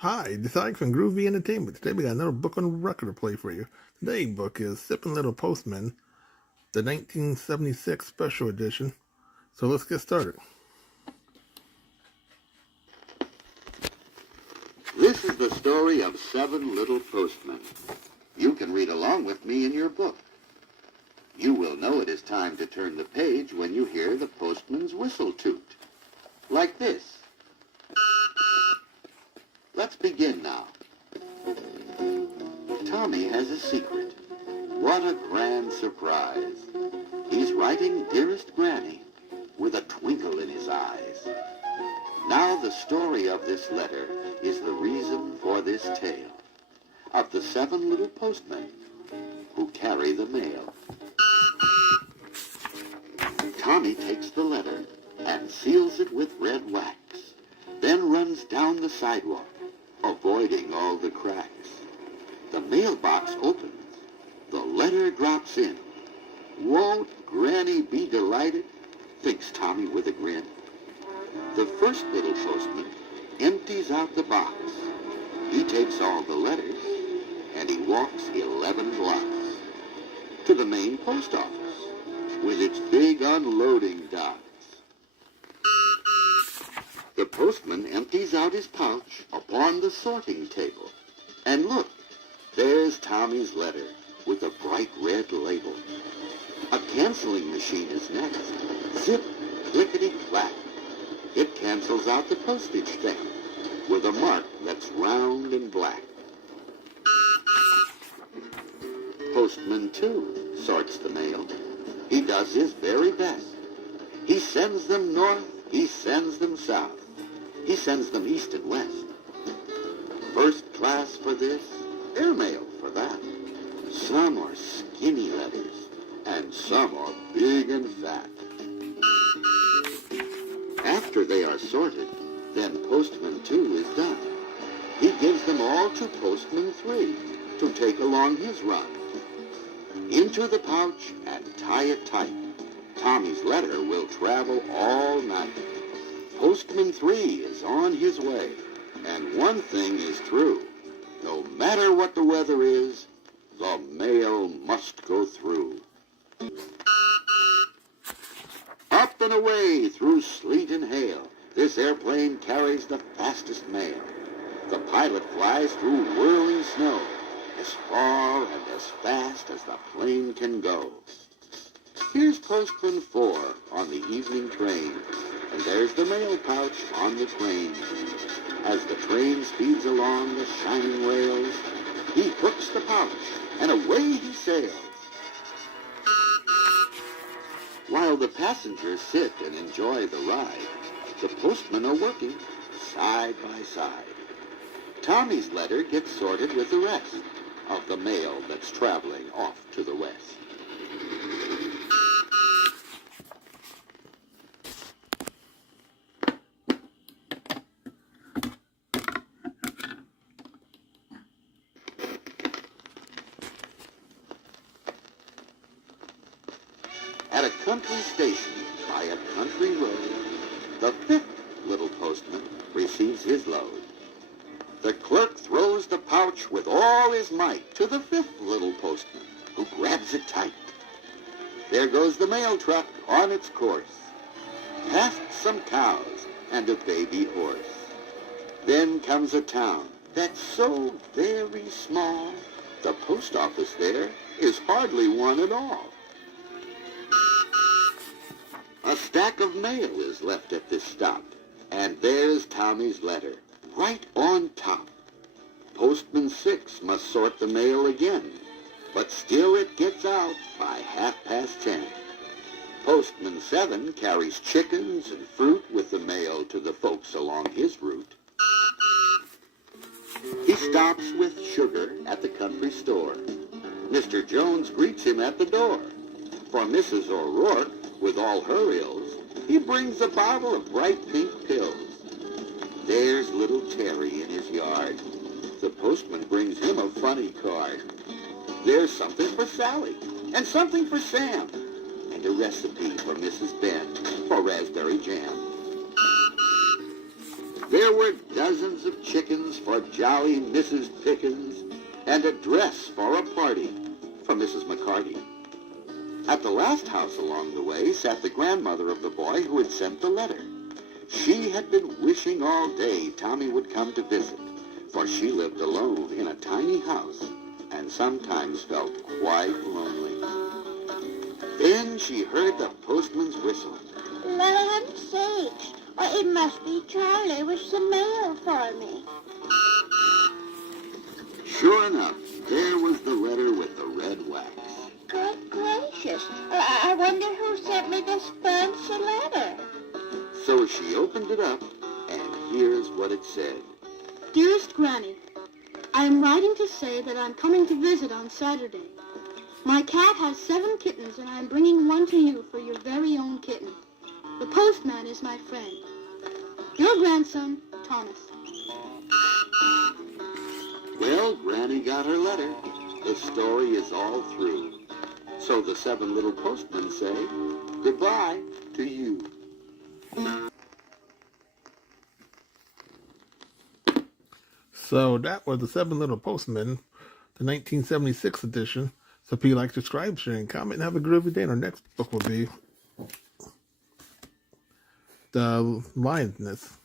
Hi, this is Ike from Groovy Entertainment. Today we got another book on record to play for you. Today's book is Sippin' Little Postman, the 1976 special edition. So let's get started. This is the story of 7 little postmen. You can read along with me in your book. You will know it is time to turn the page when you hear the postman's whistle toot. Like this. Let's begin now. Tommy has a secret. What a grand surprise. He's writing Dearest Granny with a twinkle in his eyes. Now the story of this letter is the reason for this tale of the 7 little postmen who carry the mail. Tommy takes the letter and seals it with red wax, then runs down the sidewalk, avoiding all the cracks. The mailbox opens. The letter drops in. Won't Granny be delighted? Thinks Tommy with a grin. The first little postman empties out the box. He takes all the letters, and he walks 11 blocks to the main post office with its big unloading docks. The postman empties out his pouch upon the sorting table. And look, there's Tommy's letter with a bright red label. A canceling machine is next. Zip, clickety-clack. It cancels out the postage stamp with a mark that's round and black. Postman 2 sorts the mail. He does his very best. He sends them north, he sends them south. He sends them east and west. First class for this, airmail for that. Some are skinny letters, and some are big and fat. After they are sorted, then Postman 2 is done. He gives them all to Postman 3 to take along his run. Into the pouch and tie it tight. Tommy's letter will travel all night. Postman 3 is on his way, and one thing is true. No matter what the weather is, the mail must go through. Up and away through sleet and hail, this airplane carries the fastest mail. The pilot flies through whirling snow, as far and as fast as the plane can go. Here's Postman 4 on the evening train, and there's the mail pouch on the train. As the train speeds along the shining rails, he hooks the pouch, and away he sails. While the passengers sit and enjoy the ride, the postmen are working side by side. Tommy's letter gets sorted with the rest of the mail that's traveling off to the west. At a country station by a country road, the 5th little postman receives his load. The clerk throws the pouch with all his might to the 5th little postman, who grabs it tight. There goes the mail truck on its course, past some cows and a baby horse. Then comes a town that's so very small, the post office there is hardly one at all. A stack of mail is left at this stop, and there's Tommy's letter, right on top. Postman 6 must sort the mail again, but still it gets out by 10:30. Postman 7 carries chickens and fruit with the mail to the folks along his route. He stops with sugar at the country store. Mr. Jones greets him at the door. For Mrs. O'Rourke, with all her ills, he brings a bottle of bright pink pills. There's little Terry in his yard. The postman brings him a funny card. There's something for Sally, and something for Sam, and a recipe for Mrs. Ben for raspberry jam. There There were dozens of chickens for jolly Mrs. Pickens and a dress for a party for Mrs. McCarty. At the last house along the way sat the grandmother of the boy who had sent the letter. She had been wishing all day Tommy would come to visit, for she lived alone in a tiny house and sometimes felt quite lonely. Then she heard the postman's whistle. Land's sakes! Why, it must be Charlie with some mail for me. Sure enough, there was the letter with the red wax. Good gracious! I wonder who sent me this fancy letter. So she opened it up, and here's what it said. Dearest Granny, I am writing to say that I'm coming to visit on Saturday. My cat has 7 kittens, and I am bringing one to you for your very own kitten. The postman is my friend. Your grandson, Thomas. Well, Granny got her letter. The story is all through. So the 7 little postmen say goodbye to you. So that was the 7 Little Postmen, the 1976 edition. So if you like, subscribe, share, and comment, and have a groovy day. And our next book will be The Lioness.